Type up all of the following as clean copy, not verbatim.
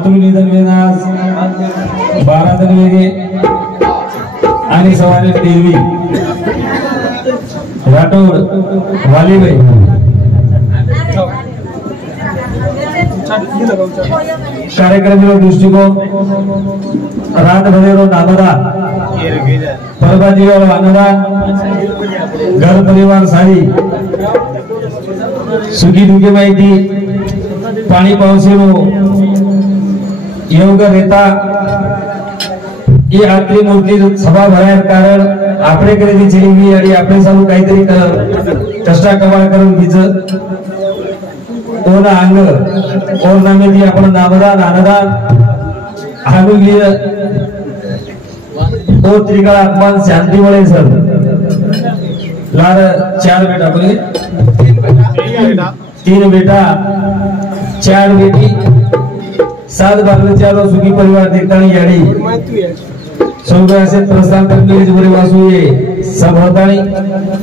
मातृली दरम्यान आज 12 जण वेगळे आणि सवारी देवी राठोड वालीबाई कार्यक्रम दृष्टिकोन रात भरेरो नामदा परबाजीवाल आनंदा घर परिवार सारी सुखी दुखी माहिती पाणी पावसेरो योग रेता ये आतली मूर्ती सभा भरायला कारण आपले खरेदी चिलिंगी आणि आपले चालू काहीतरी कष्टा कमाल करून बीज ओना अंग और नामेदी आपण नामदान आनंदान आनुगीय ओ त्रिकाळ आत्मान शांती वळे सर लार 4 बेटा बोले 3 बेटा 4 बेटी 7 बाल चारों सुखी परिवार देखता याडी सौदा से प्रस्थान करने के वासु ये सब होता नहीं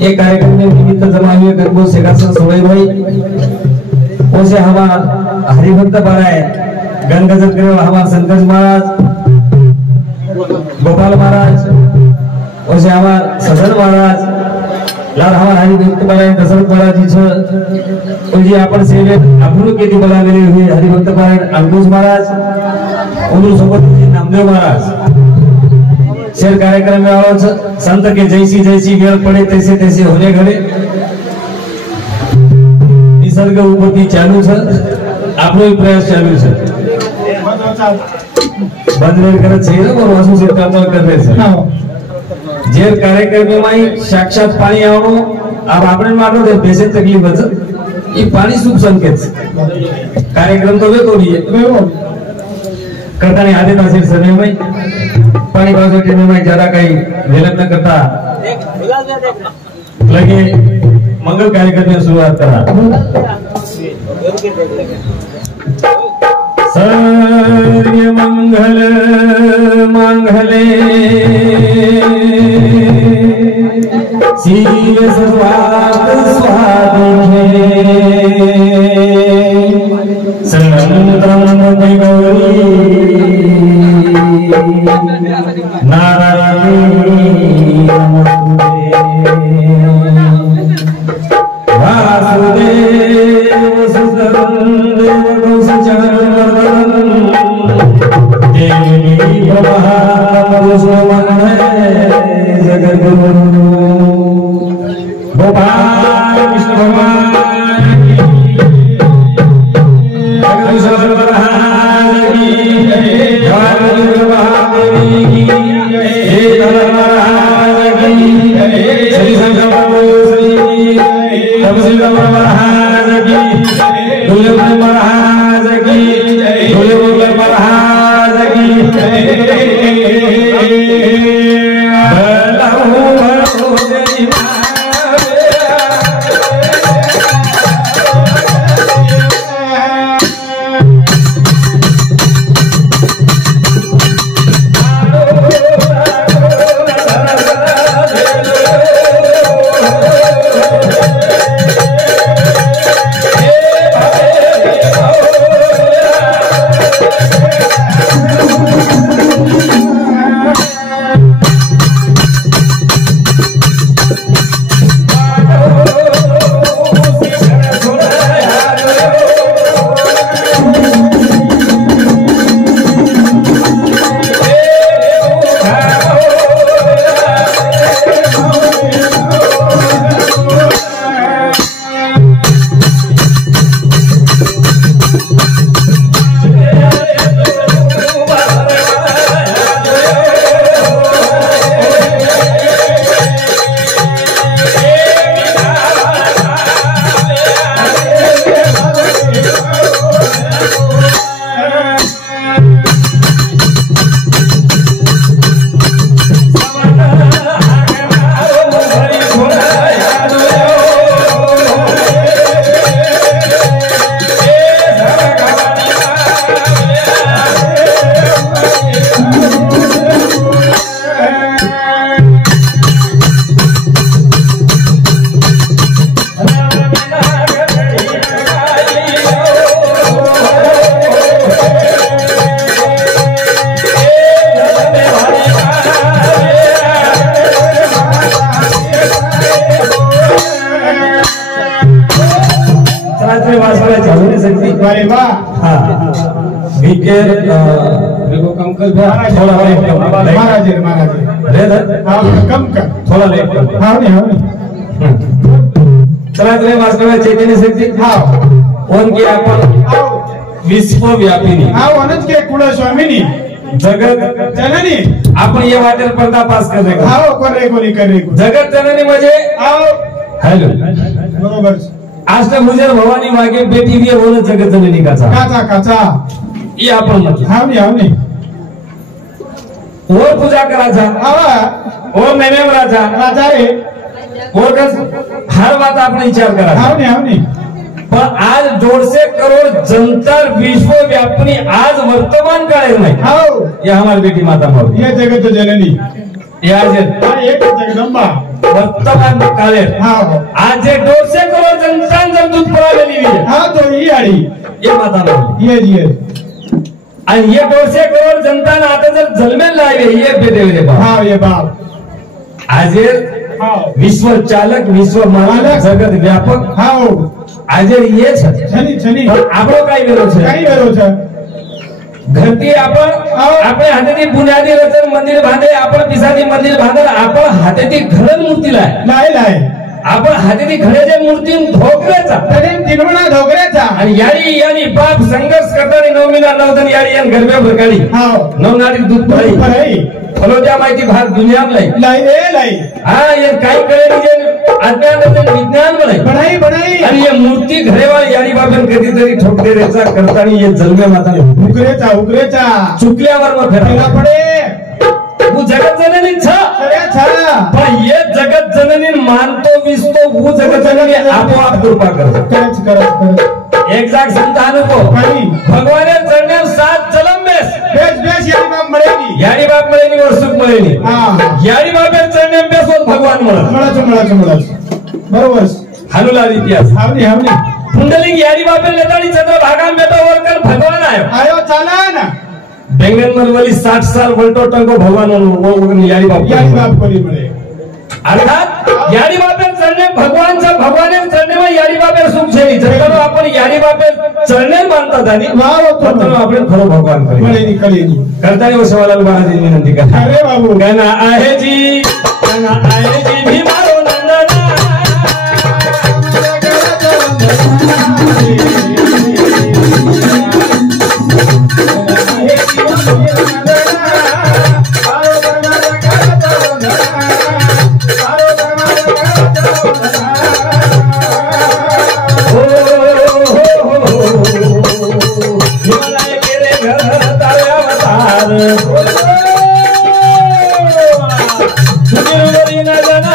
एक कार्यक्रम में निमित्त जमा हुए गंगो शेखासन सोई भाई उसे हमारा हरिभक्त बनाए गंगाजल के हमारा संकट महाराज गोपाल महाराज उसे हमारा सदन महाराज लाल हमारा हरिभक्त बनाए दशरथ महाराज जी उनकी आपण सेवे आपण केती बनालेली हुई हरिभक्त बनाए अंकुश महाराज उनके सोबत नामदेव महाराज शेर कार्यक्रम में आओ संत के जैसी वेळ पड़े तैसे होने घड़े निसर्ग उपती चालू है आपनो प्रयास चालू है बंद करत छे और वासु से काम कर रहे छे जे कार्यक्रम में साक्षात पानी आवो अब आपने मानो दे बेसे तकलीफ है ये पानी शुभ संकेत कार्यक्रम तो वे को भी है करता नहीं आधे तासीर समय में पानी बाजू के में ज्यादा कहीं विलंब न करता लगे मंगल कार्यक्रम में शुरुआत करा सर्व मंगल मंगले शिव सर्वार्थ स्वादिके सनंदन गौरी नारायणी नमोस्तुते वासुदेव सुतं देवकौसचरवर्धनं देवी भवहारमरुष्मन्महे जगद्गुरु गोपाल कृष्ण भगवान श्री बा विकेर देखो कम कर थोड़ा महाराज रे हाँ कम कर थोड़ा लेट कर हाँ नहीं चला चले वास्तव चैतन्य शक्ती हाँ उनकी आपण विश्वव्यापिनी हाँ वनज के कुळ स्वामिनी जगत जननी आपण ये वाटेल पर्दा पास कर देगा हाँ करे जगत जननी म्हणजे हेलो बरोबर अष्टभुजा भवानी मागे बेटी भी होणं जगत जननी काचा ये आपण म्हणजे हाँ नहीं और पूजा करायचा और नैवेद्य राजा रे और हर बात आपण विचार करा हाँ नहीं पण आज 150 करोड़ जनता विश्वव्यापी आज वर्तमान काळ नाही ये हमारी बेटी माता मावली ये जगत जननी ये आज एक जगदंबा वर्तमान काळ आज 150 करोड़ जनता जब दूध पळालेली आहे हाँ तो ये आड़ी ये माता मावली ये आणि ये 150 करोड़ जनता आता जर जन्मेल लागले ये बेटे बाप हाँ ये बाप आज विश्व चालक विश्व मालक जगत व्यापक हाँ आज ये छनी આપણો કઈ વેરો છે ઘરથી આપણે હાથેથી બુનિયાદી રચન મંદિર બાંધે આપણે પિસાદી મંદિર બાંધે આપણે હાથેથી ઘર મૂર્તિ લાય आपण हातेती घड्याच्या मूर्ती ढोकऱ्याचा तरी तिनवणा ढोकऱ्याचा आणि याडी बाप संघर्ष करताना 9 महिना 9 दिन याडी आणि गरब्या भरकाडी नवनाडी दूध भराई फलोच्या माहिती भाग दुनियात लाई हा ये काही कळे जे अज्ञान विज्ञान बनाई आणि ये मूर्ती घरेवाळ याडी बाबन कधीतरी ठोकते रेचा करताना ये जन्मे माता उकरेचा चुकल्यावर मग फिरायला पडे वो जगत जननी पण ये जगत जननी मानतो विसतो वो जगत जननी आपोआप कृपा करतो एक जाग संतान को भगवान चरणे 7 जलम बेस याडी बाप मळेनी वर सुख मळेनी याडी बाप चरणे बेस होत भगवान मळ बरोबर हनुला इतिहास हावनी पुंडलिक याडी बाप लेतानी चंद्र भागा बेटा वरकर भगवान आयो चला ना बेंगन मलवली 60 साल वल्टो टंगो भगवान वो याडी बाप कोली मळे अर्थात याडी बापे चरणे भगवानच्या भगवाने चरणे में याडी बापे सुख छेली जगलो आपण याडी बापे चरणे मानतात आणि वाव आपण खरो भगवान कळे करतानी वसवालाल महाराज विनंती करा अरे बाबू गाना आहे जी भी मारो नंदना सुधीर वरी न जना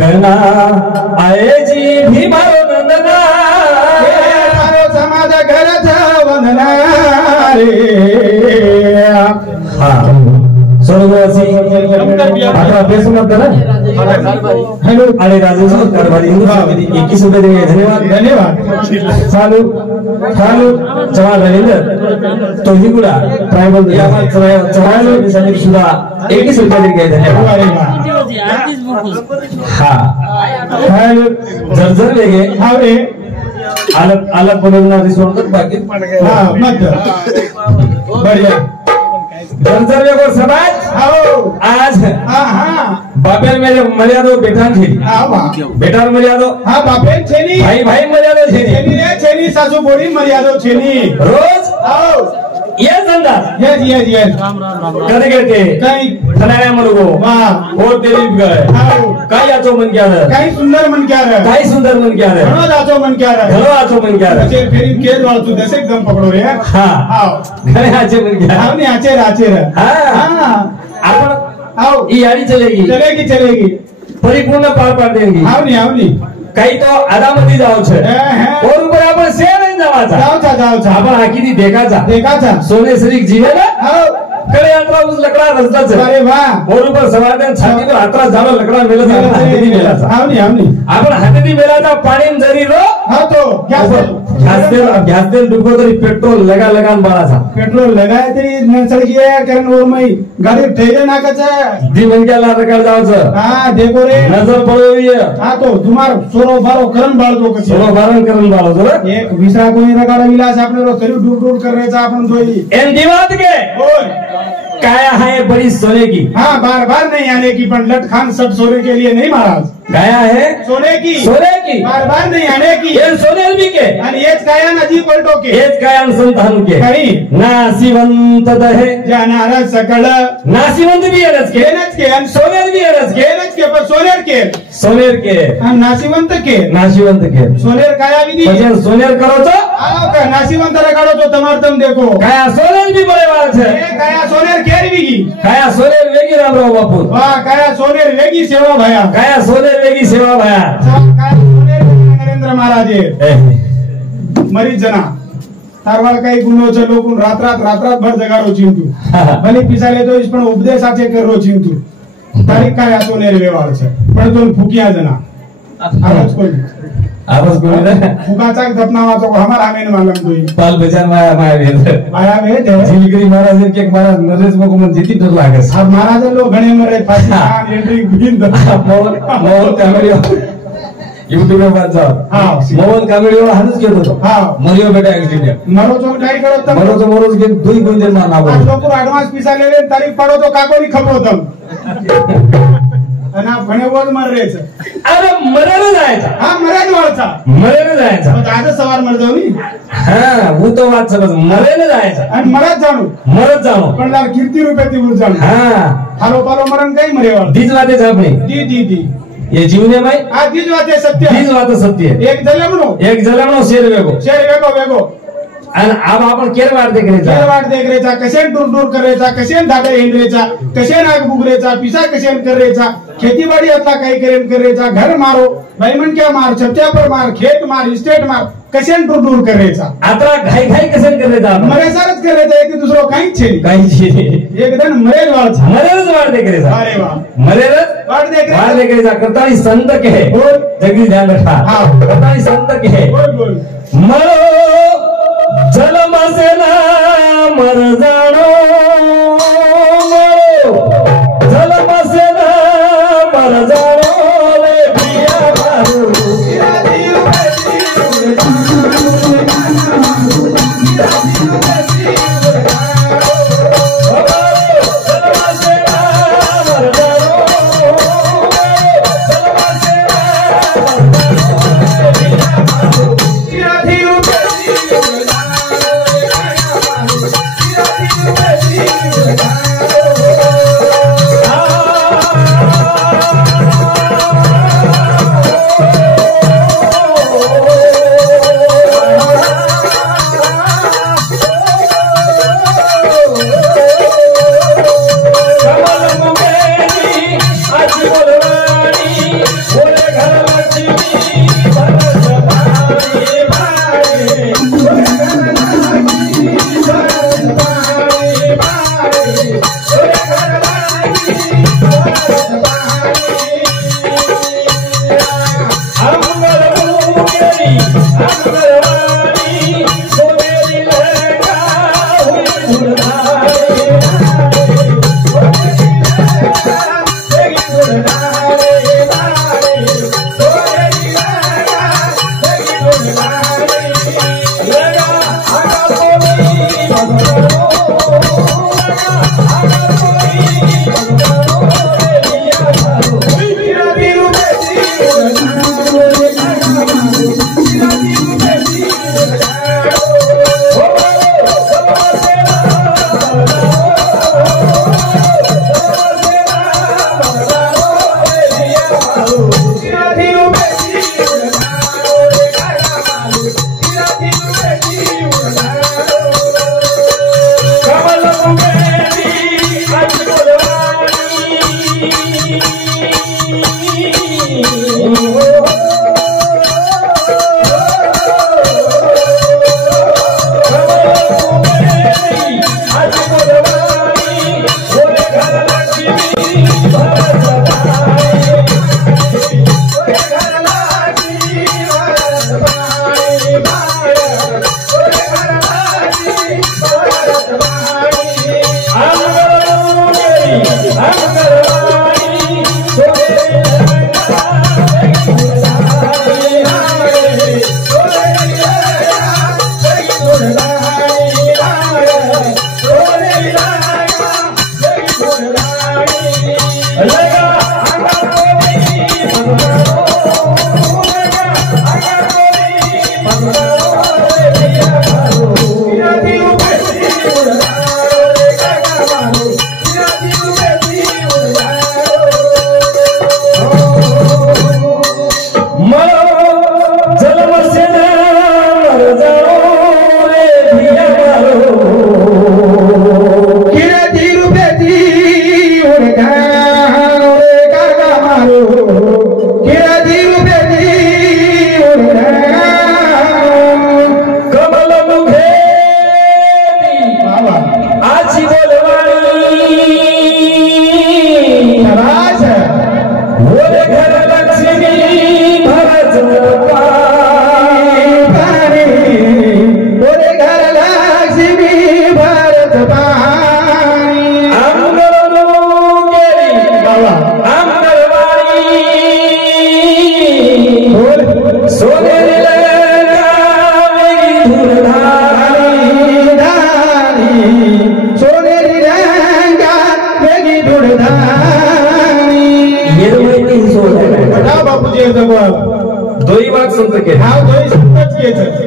करना आए जी भीमारो नंदना समाज घराचा वंदना आता अभ्यास हेलो आणि राजेश्वर कारभारी हिंदू समिती 21 रुपये देणे धन्यवाद धन्यवाद चालू चालू जवाहर रवींद्र तोहिगुडा ट्रायबल यामा चव्हाण समिती सुद्धा 21 रुपये देणे धन्यवाद हा हेलो जर्जर वेगे हावे अलग अलग बोलना दिसवत बाकी हां मत बढ़िया जर्जर वेगो समाज आओ आज हां हां बापेर मेरे मर्यादो बेठान थी आवा बेटार मर्यादो हां बापेर छेनी भाई भाई मर्यादो छेनी छेनी रे छेनी सासू बोडी मर्यादो छेनी रोज आओ ये धंधा यस कदे करके काही थनाया मरुगो वाह और तेरी गए आओ काय आचो मन क्या रे काही सुंदर मन क्या रे काय सुंदर मन क्या रे घणो जाचो मन क्या रे घणो आचो मन क्या रे म्हणजे फेरी केज वाळतू दस एकदम पकडो रे हां आओ घणे आचे मन क्या आओ ने आचे रे हां आपण आओ ये यारी चलेगी चलेगी परिपूर्ण पार पाड देंगी आओ नी काही तो आदामती जाव छे और ऊपर आपण सेवन जावाचा जावचा आपण आखीनी देखाचा सोने श्री जीवे ना आओ कड़े यात्रा उस लकड़ा रस्ता से अरे वाह और ऊपर सवार दिन छाती पर यात्रा जानो लकड़ा मेला था हाथी मेला था आओ नी आपण हाथी मेला था पानी में जरी रो हाँ तो गैस तेल डुबो तरी पेट्रोल लगा बाळा था पेट्रोल लगाए तरी नळसळ गया कारण और मई गाडी ठेले नाकाचा दी मंग्या ला रकाल जावचं हां देखो रे नजर पडो ये हां तो तुम्हार सोरो बारो करण बाळतो कशी सोरो बारण करून बाळो जरा एक विसरा कोणी रगाडा विलास आपने रो करी डूब करायचा आपण दोई एन दिवात के ओय काया है बड़ी सोने की हाँ बार नहीं आने की पर लट खान सब सोने के लिए नहीं महाराज काया है सोने की बार नहीं आने की ये सोने भी के आणि हेच काया नदी पलटो के हेच काया संतान के काही नासिवंत दहे जाणार सकळ नासिवंत भी येनच के आणि सोनेर भी येनच के पण सोनेर के आणि नासिवंत के सोनेर काया विधी म्हणजे सोनेर करो तो आओ का नासिवंत रगाडो तो तमारतम देखो काया सोनेर भी बड़े वाल छे ए काया सोनेर केर विगी काया सोनेर वेगी राम राव बापू वाह काया सोनेर वेगी सेवा भया काया सोनेर वेगी सेवा भया काया सोनेर नरेंद्र महाराज मरीज जना तारवाल काही गुणोचे लोकून रात भर जगारो चिंतू भले पिसाले तो पण उपदेशाचे करो चिंतू तारीख काय सोनेर वेवाळ छे पण तो फुकिया जना आवाज कोणी फुकाचा दपनावाचो हमार आमेन मालम तोई पाल बेचार माया भेद माया भेद झिलगिरी महाराज के महाराज नरेश को मन जीती डर लागे सब महाराज लोग घणे मरे फांसी खान एंट्री बिंद मोहन कॉमेडी YouTube में बात जाओ हां मोहन कॉमेडी वाला हनुस के तो हां मरियो बेटा एक्सीडेंट मरो तो काय करत मरो के दुई गुंजन मार ना बोल लोक एडवांस पिसा ले रे तारीख पडो तो काकोनी खपरोतम आणि घणे बोल मर रेच अरे मरेला जायचा हां मरेला जायचा आज सवार मर जाऊ नी हां वो तो बात समझ मरेला जायचा आणि मरत जाणू पण लार कीर्ती रुपये ती बोल जाणू हां हालो पालो मरण काही मरेवाळ दीज वाते जापणी दी ये जीवने भाई आ दीज वाते सत्य दीज वाते सत्य एक जलमनो शेर वेगो वेगो आणि अब आपण केर वाट देखरेचा वाट देखरेचा कशेन टूर टूर करायचा कशेन धाडे हिंडरेचा कशेन आग बुगरेचा पिसा कशेन करायचा खेतीबाड़ी आता काही करेन करायचा घर मारो बैमन क्या मार छत्या पर मार खेत मार इस्टेट मार कशेन टूर टूर करायचा आता घाई घाई कशेन करायचा मरे सारच करायचा आहे ते दुसरं काहीच छे काहीच एकदम मरेल वाट देखरेचा अरे वाह मरेरच वाट देखरेचा करतानी संत के जगदीश ध्यान रखा करतानी संत के मरो जलम सेना मर जानो मरो जलम सेना मर जानो ले पिया मारू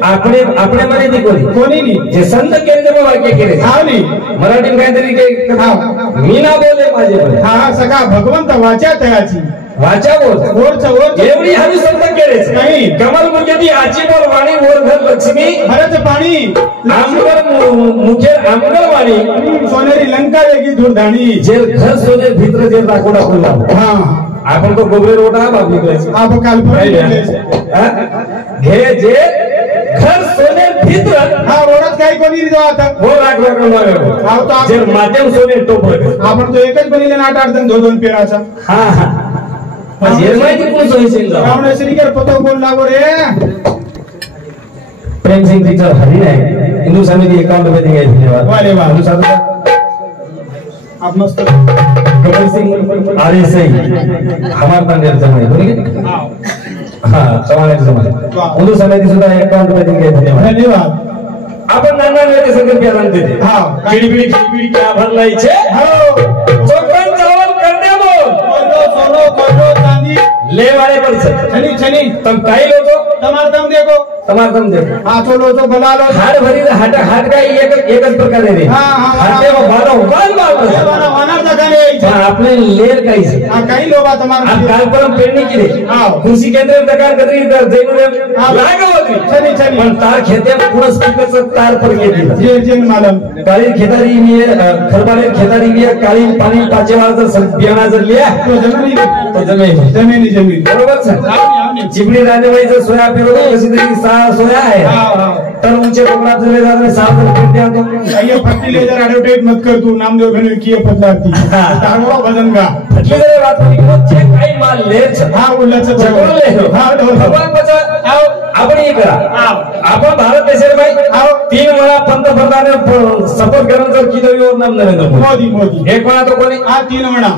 आपणे आपणे मध्ये ती कोणी नाही जे संत केंद्र वाक्य केले मराठी काहीतरी मी ना बोले माझे हा सगळा भगवंत वाचा तयाची वाचा बोल एवढी हवी शब्द केलेच नाही. कमल मुख्यती आची बोल वाणी वर घर लक्ष्मी भरत पाणी आमगर मुखे आमगर वाणी सोनेरी लंका वेगी धुरधाणी जे घर सोने भीतर जे दाखवून आपण हा आपण तो गोबरे रोटा बाबी करायची आप काल हे जे घर सोने भीतर हा ओरत काही कोणी रिजो आता हो राख हा तो जे माध्यम सोने टोप आपण तो एकच बनिले नाट अडचण दोन पेराचा हा हा म्हणजे माहिती कोण सोयीशील जा रावणेश्वरी कर पतो बोल लागो रे प्रेम सिंह टीचर हरी है हिंदू समिति अकाउंट में दिए धन्यवाद वाले वाह हिंदू साहब आप मस्त कमल सिंह आरे सही हमार तांडेर जमाई बोलिए हां चव्हाण जमाई हिंदू समिति सुद्धा अकाउंट में दिए धन्यवाद आपण नाना वेळे सगळे प्यारण देते हां किडबिडी क्या भरलाई छे हो चोकन चावल करने बोल सोनो कोटो चांदी ले वाले पर से छनी छनी तुम काई लो तो तमार दम देखो हाथ लो तो बना लो हाड भरी हाड का एकच प्रकार आहे रे हाते बारा बाल वाना जगाने पण आपले लेर काही से काही लोबा तमार आप काल परम पेरणी केली कृषी केंद्र दकार कदरी जैनुरे लागा होती छनी छनी पण तार खेते पूर्ण स्पीकरचं तार पर गेली जे जे मालम काळी खेतारी मी खरबाले खेतारी मी काळी पाणी पाचेवाळा जर बियाणा जर लिया तो जमीन बरोबर सर चिपडी राजवाईचं सोया फिरवलं कशी तरी सोया आहे तर उंचे कोकणात जर जाणार साल तर द्या तो ये फटली जर एडवर्टाइज मत कर तू नामदेव भेणू की पदलाती तारवा भजन गा फटली जर बात होती की चेक काही माल लेच हा उल्लाचं जगवून ले भगवान पचा आपण हे करा आपण भारत देशात भाई 3 वेळा पंतप्रधान सपोर्ट करून जर किदवीवर नाम नरेंद्र मोदी एक वेळा तो कोणी हा 3 वेळा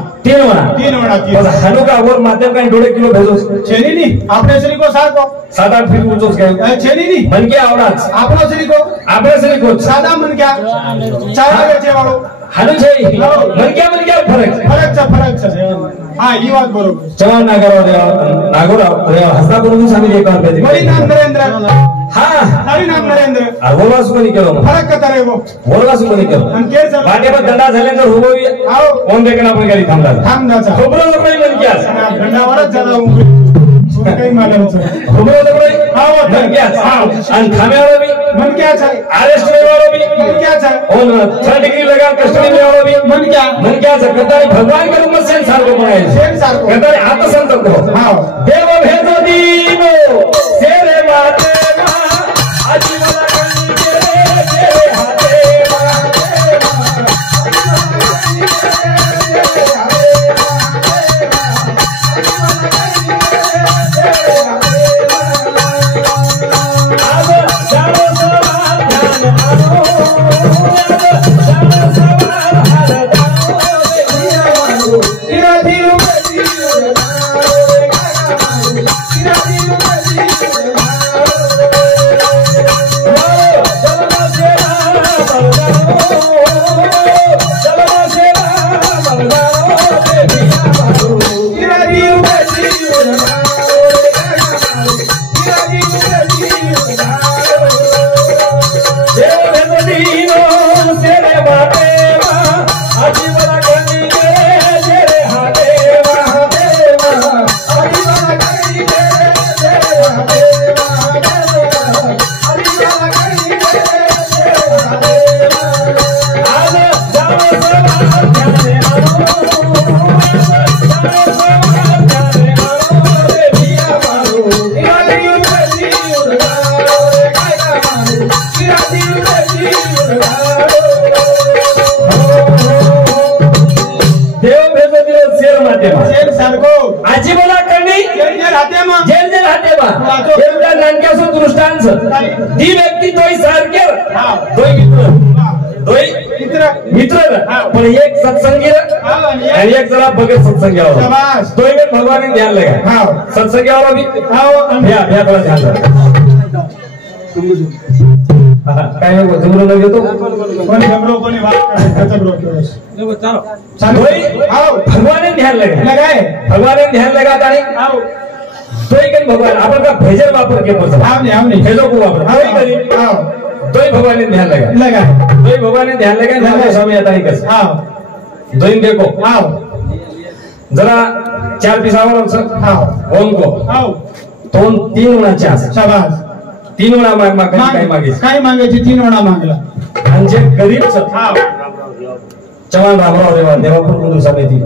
हनुका वर माध्यम काही 1.5 किलो भेजो छेनी नी आपने श्री को सार को 7-8 फीट ऊंचोच काय छेनी नी मन के आवडाच आपनो श्री को सादा मन क्या चार वेचे वाळो हनु छै मन क्या फरक हा ही बात बरोबर चव्हाण नागोराव हस्ता करून सांगितले एका रुपयाचे वही नाम नरेंद्र हा नाम नरेंद्र बोलवास कोणी केलं फरक का रे वो बोलवास कोणी केलं आणि के सर बाटेवर दंडा झाल्यानंतर उभोवी कोण देखना आपण गाडी थांबदाचा खोबरं लोकही मन क्या दंडावरच झाला काही मालमचं खोबरं लोकही मन क्या आणि थांब्यावर भी मन क्या है अरेस्ट वाला भी मन क्या है और 3 डिग्री लगा कस्टडी में वाला भी मन क्या है कतारी भगवान के रूप में सेन सार को बनाए सेन सार को कतारी आत्म संत को हां देव भेजो दीनो सेरे माते आजीवन तेरे हाथे दी व्यक्ती तोही सारखे मित्र पण एक सत्संगी आणि एक जरा बघत सत्संगी तो एक भगवान ध्यान लगा सत्संगी भी भ्या थोड़ा ध्यान काय जमलो लगे तो कोणी जमलो कोणी बात भगवान ध्यान लगाए भगवान ध्यान लगाता नहीं तो ही कहीं भगवान अपन का भेजर वापर के पसंद हमने भेजो को वापर तो ही भगवान ने ध्यान लगा तो ही भगवान ने ध्यान लगा ना स्वामी आता ही कर दो ही देखो जरा 4 पिसावर सर हाव ओनको हाव दोन 3 उणाचे असं शाबास 3 उणा मागे काय मागायचं काय मागायची 3 वडा मागला आणि जे गरीब हाव चव्हाण रामराव देवापूर कुंदूर समिती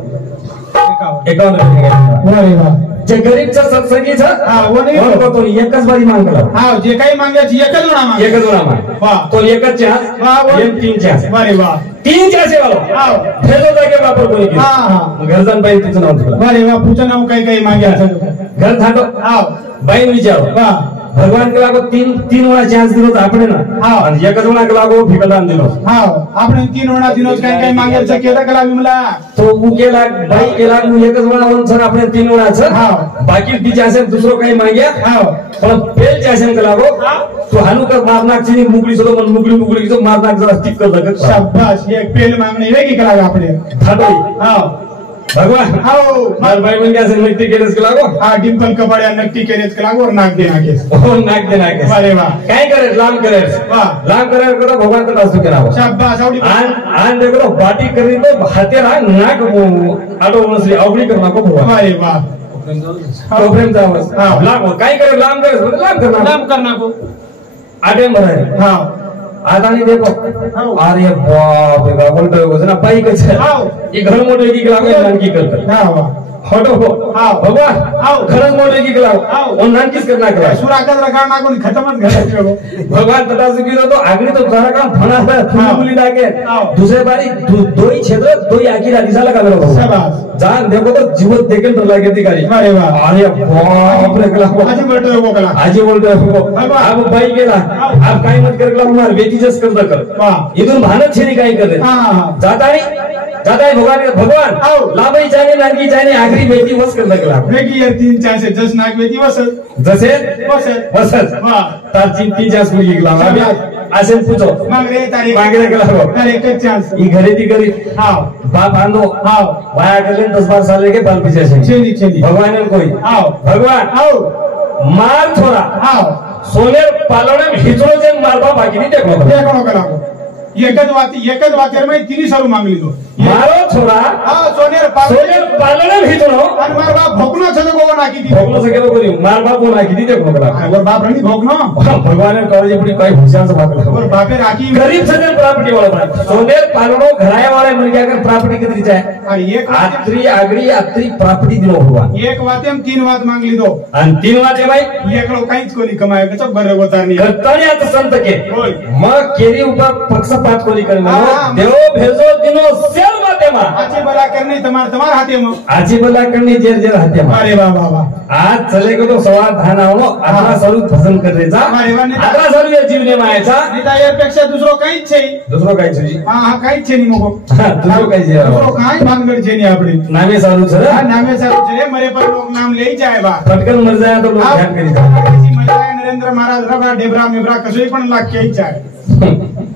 51 रुपये अरे वा जे गरीबचं सत्संगीचं तो एकच बारी मागला हाव जे काही मागायची एकच वडा माग एकच उणा माग वाह तो एकच चहा वाह, वाह. 3 चहा अरे वा 3 चहा सेवा हाव फेजो जागे वापर कोणी केला हा हा घरजान बाई तुझं नाव तुला अरे वा पुढचं नाव काही काही मागायचं घर थाटो हाव बाईन विचारो वा भगवान के लागो 3 वेळा चान्स दिलो आपण ना हा. आणि एकच वेळा के लागो फिकदान दिलो हाव आपण 3 वडा दिनोच काही काही मागायचं केलं का लागली मला तो उ केला बाई केला मग एकच वेळा होऊन सर आपण 3 वेळाचं हा. बाकी तिच्या असेल दुसरं काही माग्या हाव पण पेल चासन के लागो हा. तो हानुकर मारनाची मुकली सोडो पण मुकली तो मारनाक जरा टिक कर लगत शाबास एक पेल मागणे वेगळी कला आपले थाटोई हाव भगवान हाव मार बाई म्हणजे असेल नक्की केलेस के लागो हा डिंपल कबाड्या नक्की केलेत का लागवर नाक दे नाकेस हो नाक दे नाक अरे वा काय करे लांब करे वा. लांब करे करो भगवान का दासू केला शाबास आवडी आन देखो बाटी करी तो हाते रा नाक आटो मनसली अवडी कर नाको भगवान अरे वा तो प्रेम जावस हा. लांब काय करे लांब करे लांब करना नाम करना को आटे मराय हाव आता नहीं देखो हाव. अरे बाप रे बाप उलटो हो ना बाई कछ हाव. ये घर मोटे की लागो नानकी कर हा वा हटो हो हाव. भगवान हाव. घर मोटे की लागो हाव. और नानकीस करना करा सुराकात रखा ना कोणी खतमच घालायचं भगवान तथा सुखी तो आगरी तो जरा काम फना हाव. फुली लागे हाव. दूसरे बारी दोई क्षेत्र दोई आखी दिसाला का मेरा शाबास जान देखो तो जीवन देखेल तो लागे ती गाड़ी अरे वा अरे बाप रे कला आजी बोलतोय वो कला आजी बोलतोय हो बाबा. अब बाई गेला अब काय मत कर मार बेटी जस कर वाह. इथून भानत छेनी काय करे हा हा जाता भगवान भगवान हाव. लाभई जाणे नानकी जाणे आखरी बेटी वस कर लागला वेगळी आहे 3 चान्स जस नाक वेती वसत जसे वसत वसत वा तार चिंती जास मुलगी गेला आम्ही असे पूछो मागरे तारीख मागरे गेला हो तारीख एकच चान्स ही घरे ती घरी हाव बाप आंदो हाव वाया गले 10-12 साल के बाल पीछे से छेनी छेनी भगवान ने कोई हाव भगवान हाव मार छोरा हाव सोने पालवणे हिचोजन मारबा बाकी नहीं देखो ते कोण कला एकच वाक्यावर मी तिन्ही सारू मागली तो मारो छोरा हा सोनेर सोने पालवणे हिचोनो आणि मार बाप भोकनो छलो गोवा नाकी दी भोगलो सके तो कोनी मार बाप को नाकी दी देखो कला वर बाप रणी भोकनो भगवान ने कॉलेज पुडी काही हुशार से भागला वर बापे राखी गरीब सजन प्रॉपर्टी वाला भाई सोने पालवणो घराया वाले मन क्या कर प्रॉपर्टी कितनी चाहे आणि एक आत्री आगरी आत्री प्रॉपर्टी दिलो हुआ एक वातेम 3 वात मागली तो आणि 3 वाजे भाई एकलो काहीच कोणी कमाय कच बरे होतारनी घटतानी आता संत के होय मग केरी ऊपर पक्षपात कोणी करे हा. देव भेजो दिनो सेल माते मा आजी बला करणे तुम्हार हाते मग आजी बला करनी जेर जेर हाते मा अरे वाह वाह आज चले गो तो सवा धान आवो आपला स्वरूप भजन करायचा अरे वा, नेता. आपला स्वरूप या जीवने मायाचा निता यापेक्षा दुसरो काहीच छे दुसरो काय तुझी हा हा काहीच छे नी मगो दुसरो काय जे दुसरो काय भानगड छे नी आपले नामे सारू हा सर नामे सारू छे मरे पर लोग नाम ले जाय बा पटकन मर जाए तो लोग हा, ध्यान करी त्याची मजा आहे नरेंद्र महाराज रबा डेबरा मिब्रा कसोई पण लाग आहे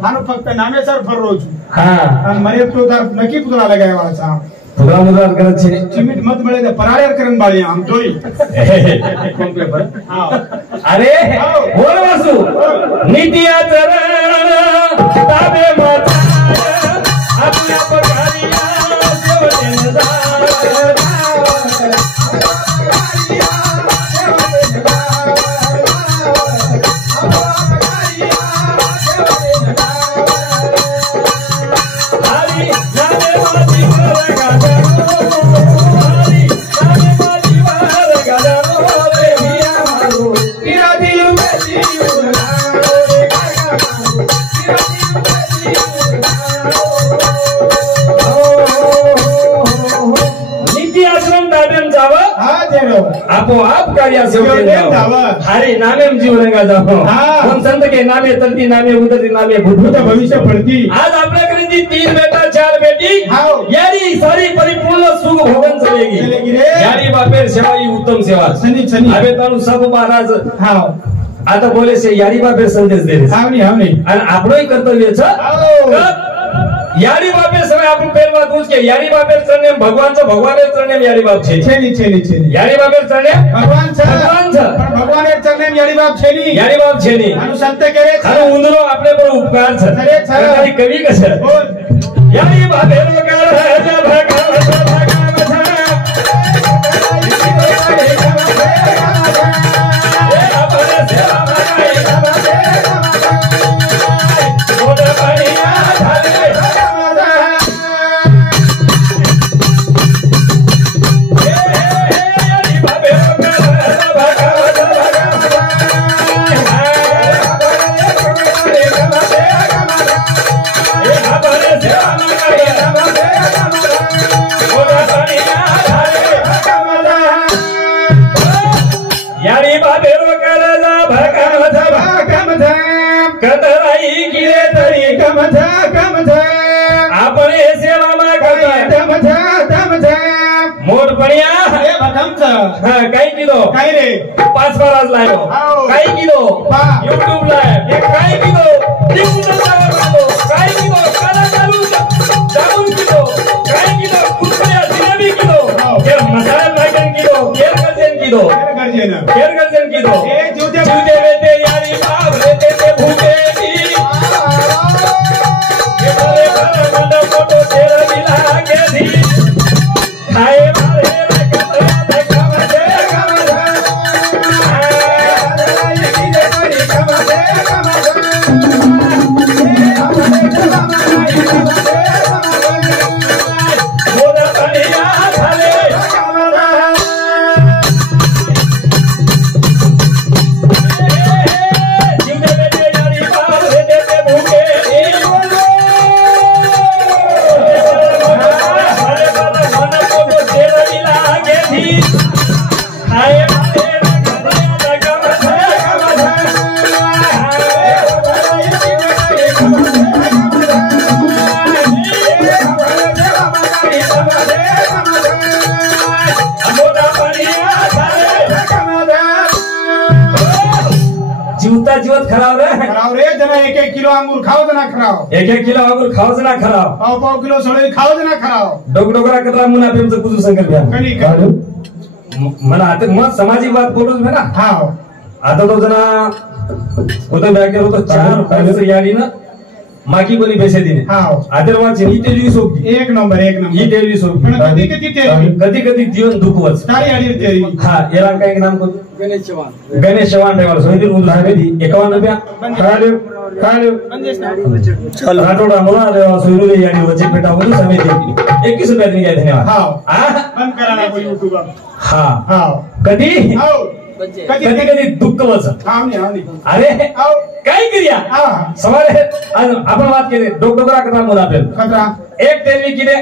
हानो फक्त नामे सर फर रोज हा आणि मरे तो तर नक्की पुतळा लगाय वाचा तुला मुदार करत छे चिमिट मत मिळे ते पराळेर करन बाळी आम तोई कोण पेपर हा अरे बोल वासू नीती आचरण ताबे मत आपल्या पगारिया देवतेन दार हरी नामे माझी घर गाजरो हरी नामे माझी घर गाजरो रे मिया मारू इरा दिलू बेची उलारो रे काका मारू इरा दिलू बेची नीती आश्रम दाबेम जावं हा जेरो आपोआप कार्य सेवकेन जावं जावं. हरे नामेम जीवनगा जावं हा. कोण संत के नामे तंती नामे उदती नामे भूत भूत भविष्य पडती आज आपल्याकडे जी 3 बेटा 4 बेटी हाव. यारी सारी परिपूर्ण सुख भोगन चलेगी चलेगी रे. यारी बापेर सेवा ही उत्तम सेवा सनी सनी अबे तानु सब महाराज हाव आता बोले से यारी बापेर संदेश दे रे हावनी हावनी आणि आपणही कर्तव्य छ हाव. यारी बापेर समय आपण पेरवा दूज के यारी बापेर चरणेम भगवानचं भगवानेर चरणेम यारी बाप छे छेनी छेनी छेनी यारी बापेर चरणेम भगवान छ भगवान छ. पण भगवान एक चरणे याडी बाप छेनी यारी बाप छे नी अनु संत करे छ. आणि उंदरो आपले पर उपकार छ अरे छ. आणि कवी कसं बोल यारी बापेर उपकार है भगवान भगवान काही किलो काय रे 5 बाराज लायो काही किलो YouTube लाय काही किलो काही किलो काला चालू जामुन किलो काही किलो कुरकुरे जिलेबी किलो ये मसाला भाजन किलो केर गर्जन किलो ए जुदे बेटे यारी बाप रेते ते भूखे ये बड़े बड़े मंडा फोटो तेरा मिला के दी खाए मारे जीवत खराब रे जना 1-1 किलो अंगूर खाओ जना खराव 1-1 किलो अंगूर खाओ जना खराव पाव किलो सोळे खाओ जना खराव डोकरा कतरा मुना पेमचं कुजू संकल्प घ्या कणी मला आता मग सामाजिक बात बोलूच ना हां आता तो जना होता बॅग होतो 4 पैसे याडी ना माकी कोणी पैसे दिले हां आदरवाच ही तेलवी सोपी एक नंबर ही तेलवी सोपी कधी जीवन दुखवच काय याडी तेरी हां याला काय नाम कोण गणेश चव्हाण रेवाल सोयीर उर्दू साहेबी 51 रुपया चल राठोडा मला रेवाल सोयीर याडी वचे पेटा उर्दू समिती 21 रुपया देने गए धन्यवाद हां बंद करा ना कोई YouTube हां कधी कधी दुःखवच अरे काय करूया सवाल आपण बात केली डोकरा करा मुला आपल्याला एक तेलवी किती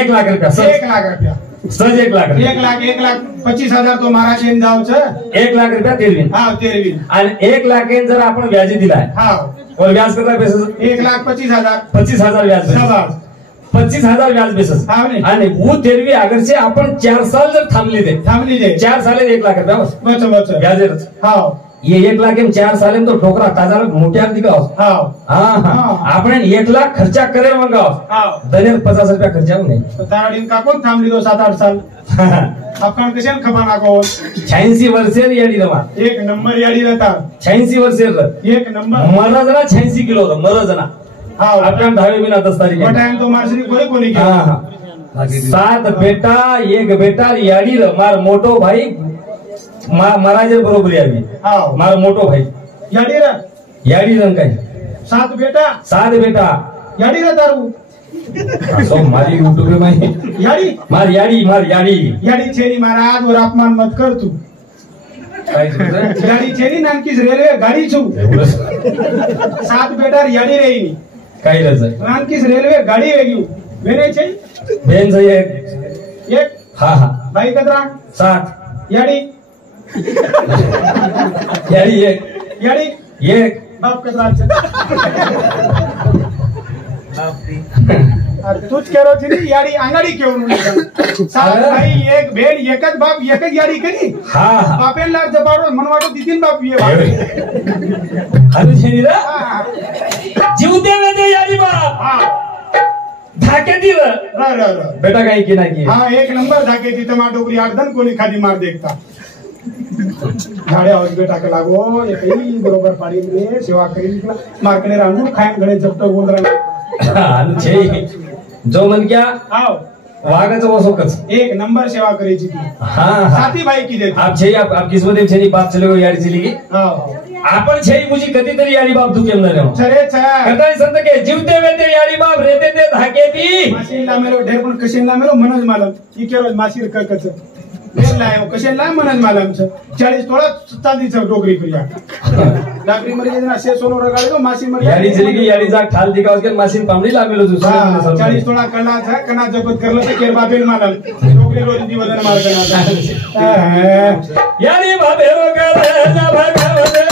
1 लाख रुपया 1 लाख रुपया सहज 1 लाख 1,25,000 तो महाराज जावचं 1 लाख रुपया तेलवी तेलवी आणि 1 लाख जर आपण व्याज दिलाय और व्याज कितना पैसा 1,25,000 व्याज 25,000 व्याज बेसस आणि वो तेरवी अगर से आपण 4 साल जर थांबली दे 4 साल 1 लाख रुपया बच व्याज ये 1 लाख 4 साल तो ठोकरा ताजा मोठ्या दिखाओ आपण 1 लाख खर्चा करे मंगाओ दनेर 50 रुपया खर्चा नाही ताराडीन का कोण थांबली दो 7-8 साल आपण कशान खबा नाको 86 वर्षे याडी रमा एक नंबर याडी रहता 86 वर्षे एक नंबर मला जरा 86 किलो मर जना आपल्या 10 महीना 10 तारीख टाइम तो मारसरी कोणी हां 7 बेटा 1 बेटा याडी र मार मोटो भाई महाराजे बरोबर यावी मार मोटो भाई याडी रंग काय 7 बेटा याडी र तारू सो मारी यूट्यूब में याडी मार याडी छेरी महाराज और अपमान मत कर तू याडी छेरी नानकीस रेलवे गाड़ी छु 7 बेटा याडी रेई काय रज नानकीस रेलवे गाड़ी वेगी वेने छे बेन से एक हां भाई कतरा 7 याडी एक बाप कतरा तूच करो छी याडी अंगाडी केवून 7 भाई एक भेड एकच बाप एकच याडी करी बापेला जबाडो मन वाटो दितीन बाप ये अरे छेनी रे जीवते में दे याडी बा धाके दी र बेटा काही की नाही हां एक नंबर धाके दी टमाटो कुरी आडदन कोणी खाली मार देखता झाडे आवाज बेटा के लागो ये काही बरोबर पाडी मध्ये सेवा करी मार्केट रांगू खायन गळे जप्त गोंदरा आणि छे जो मन क्या वागाचं वसोकच एक नंबर सेवा करायची ती हाँ साथी भाई की देते आप छे आप किस वजह छे बाप चले गो यारी चली गई आपण छे मुझी कधीतरी यारी बाप तू केम न रे चले चल कदाई संत के जीवते वेते यारी बाप रेते ते धाके ती मासीला मेलो ढेर पण कशेला मेलो मनोज मालम की केरो मासीर ककच ढेर लायो कशेला मनोज मालम 40 तोळा चांदीचं डोकरी करिया लाकडी मरी जेना से सोनो रगाळे तो मासी मरी यारी चली गई यारी जा ठाल दिखावस के मासीन पामडी लावेलो तू 40 तोळा कणा था कणा जपत करलो ते केर बापेल मालम डोकरी रोज दी वजन मार कणा यारी बाबे रो कर जा भगवते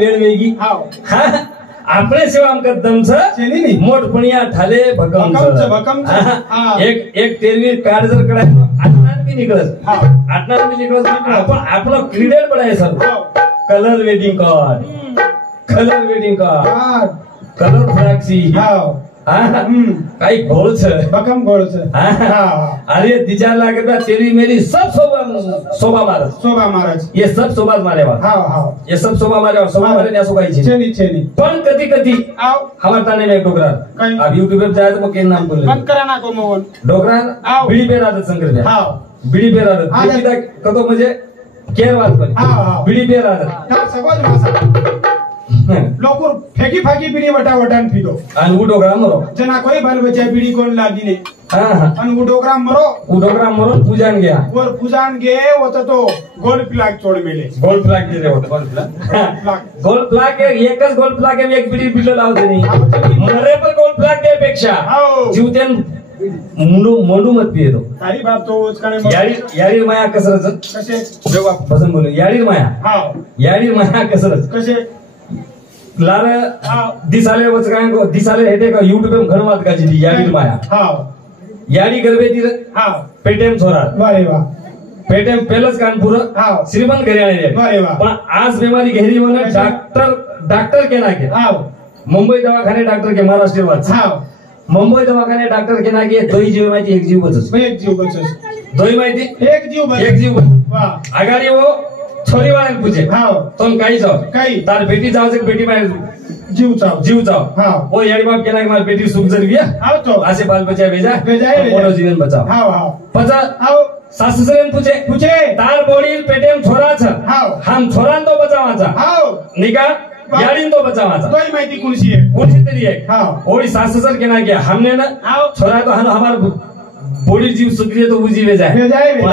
वेळ वेगी આપણે સેવા આમ કરતમ છે મોટપણિયા ઠાલે ભકમ એક તેરવી કાળજર કડાય આટલા બી નીકળે આટલા બી નીકળે પણ આપણો ક્રીડેડ બનાય સર કલર વેડિંગ કાર્ડ કલર ફ્રાક્સી काही घोळ છે बकम घोळ છે अरे 4 लाख रुपया तेरी मेरी सब शोभा महाराज ये सब शोभा मारेवा ये सब शोभा मारेवा शोभा मारे न्या सोबाई छे पण कधी कधी हमार ताने में डोकरा अब YouTube पे जाए तो मग केन नाम बोलले बंद करा ना को मोहन डोकरा बीडी पे राहत शंकर बीडी पे राहत बीडी कतो म्हणजे केर वात पण बीडी पे राहत सगळं मासा लोकर फेकी फाकी बीड़ी वटा वटान पीदो अन डोकरा मरो जना कोई बाल बच्चा बीड़ी कोन लागी ने अन डोकरा मरो पूजान गया और पूजान गए वो तो गोल्ड प्लाक छोड़ मिले गोल्ड प्लाक दे गोल्ड प्लाक एकच गोल्ड प्लाक एक बीड़ी बिल्लो लावते नाही मरे पर गोल्ड प्लाक दे पेक्षा जीवतेन मोंडू मत पिये तो तारी बाप तो उसकाने यारी माया कसरच कसे जेव्हा बसन बोलू यारी माया कसरच कसे लार दिसाले वच काय दिसाले हेटे का YouTube पे घर वात का जी याडी माया याडी गरबे ती पेटीएम छोरा वारे वाह पेटीएम पेलस कानपुर श्रीमंत घरी आले पण आज बीमारी घेरी म्हण डॉक्टर के नाके मुंबई दवाखाने डॉक्टर के महाराष्ट्र वाच मुंबई दवाखाने डॉक्टर के नाके दोई जीव माहिती एक जीव बचस दोई माहिती एक जीव वाह आगारी वो छोरी वाले पूछे तुम कहीं जाओ तार बेटी जाओ से बेटी में जीव जाओ वो यारी बाप कहना कि हमारी बेटी सुख जरूरी है तो ऐसे बाल बच्चा भेजा मोरो जीवन बचाओ पचा सासू से पूछे तार बॉडी पेटीएम छोरा छ हम छोरान तो बचावाचा निका याडीन तो बचावाचा कोई माहिती कुणशी तरी है ओडी सासू सर कहना कि हमने ना छोरा तो हमार बॉडी जीव सुखरी तो उजी वे जाए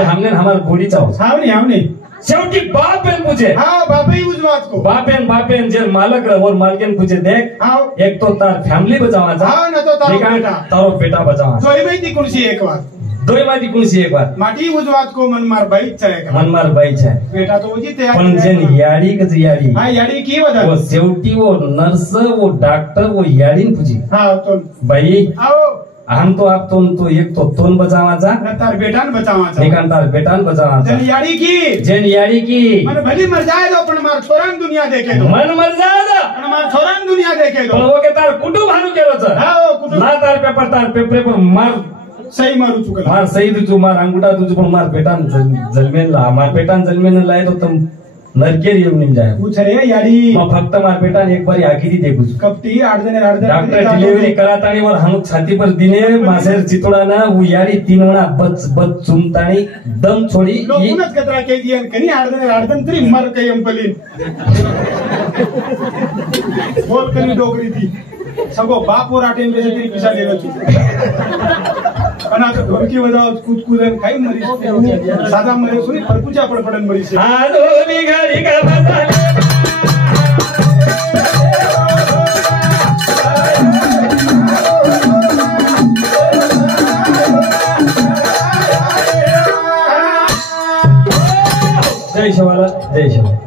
हमने हमार बॉडी चाहो हमने शेवटी बाप बहन पूछे बापे उस बात को बापेन जे मालक रह और मालकिन पूछे देख एक तो तार फैमिली बचावाचा ना तो तारो बेटा बचावाचा दोई माहिती कुणशी एक बात माटी उस बात को मन मार बाई छे बेटा तो उजी तयार पण जेन याडी कच याडी याडी की वदा वो शेवटी वो नर्स वो डॉक्टर वो याडीन पूछी तो बाई हम तो आप तो एक तो तोन बचावाचा तार बेटान बचावाचा निकान तार बेटान बचावाचा जेन याडी की मन भली मर जाए दो पण मार छोरान दुनिया देखे दो मन मर जाए दो पण मार छोरान दुनिया देखे दो वो के तार कुटुंब हानु केलो छ ना तार पेपर पर मार सही मारू चुकला मार सही तुझ मार अंगूठा तुझ पण मार बेटान जन्मेन लाए तो तुम नरकेर येऊन निम जाए पूछ रे याडी मग फक्त मार बेटान एक बारी आखिरी देखू कपटी 8 दिन डॉक्टर डिलीवरी करातानी वर हम छाती पर दिने मासेर चितोडाना वो याडी 3 वणा बच चुमतानी दम छोड़ी लोगुनच कतरा के दियन कनी 8 दिन तरी मर कई अंपलीन बोल कनी डोकरी थी सगो बाप और आटेन बेसे तरी पिसा लेलो छु अना तो धमकी वजाव कूद काही मरी सादा मरे सुनी फरकुचा पडपडन मरी से आलो निघाली का बसाले जय शिवाला जय शिव